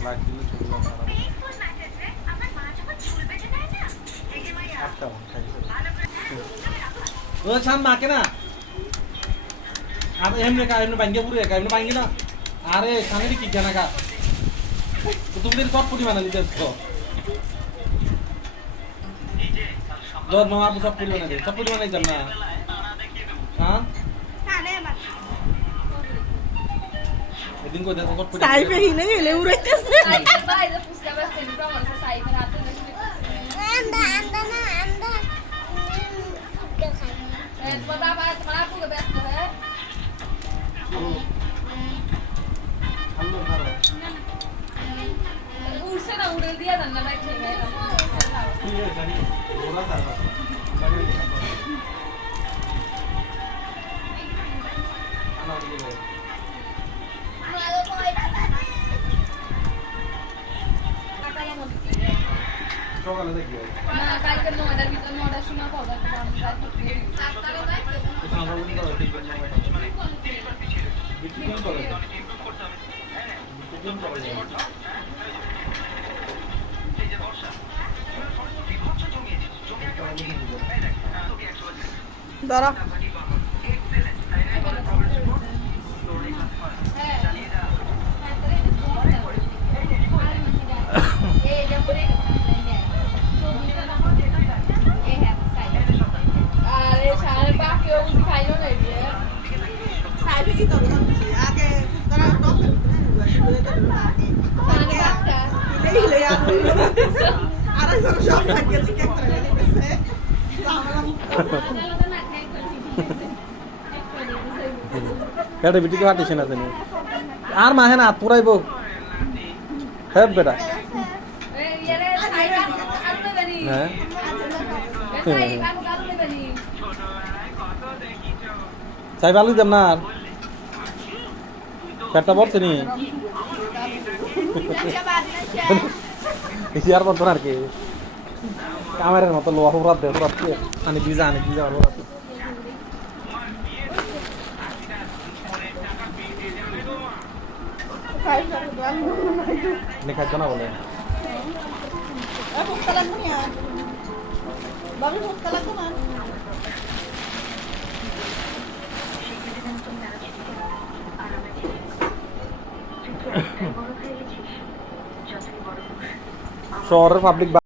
light দিলে ছবিগুলো খারাপ ও সাম মাকে না আর এমনি কা এমনি ভাঙ্গে পুরো একা এমনি ভাঙ্গি না আরে সামনে কি জানা কা তো তুমি চটপটি বানালি দেখছো দর মামা আপু চটপটি বানাই চটপটি বানাই জান না হ্যাঁ এদিন কই দেখো চটপটি সাইফে হিলে হিলে উড়াইতেছে ভাই যে পুস্কা বাস তেল কম আছে সাইফের হাতে বেশি আন্দা আন্দা না আন্দা কে খাই বাবা তোমার পুরো ব্যস্ত হয়ে আল্লাহ ভালো উড়ছে না উড়ে দিয়া দেন না ভাই ঠিক আছে ঠিক আছে জানি ওরা সারা লাগে আনা বলে সকালে দেখি না কালকে 9টার ভিতর 9টার সময় পাওয়া যাবে আমরা বলি তো দেখবেন না বিক্রি করে দাঁড়া আরে সারা বাকি ও খাইলো না রে সাইফে কি তখন আগে তারা টপ সারা বাকি হিলে হিলে আর সব সব থাকে যে করে গেছে এটা বিটিকে পাঠিয়েছেন না জানি আর মাহে না পুরাইব হ্যাঁ বেটা ইয়ারে সাইড আনতে দেনি হ্যাঁ সাইড আনতে দেনি চাই ভালো দেব না আর পেটটা পড়ছে নি আর বলতো আর কি কামেরের মতো লোয়া হোরাত দে হোরাত আনি ভিজা হোরাত খাইছো না বলে ফুসকা লাগবে না বাবু ফুসকা লাগবে না শহরের পাবলিক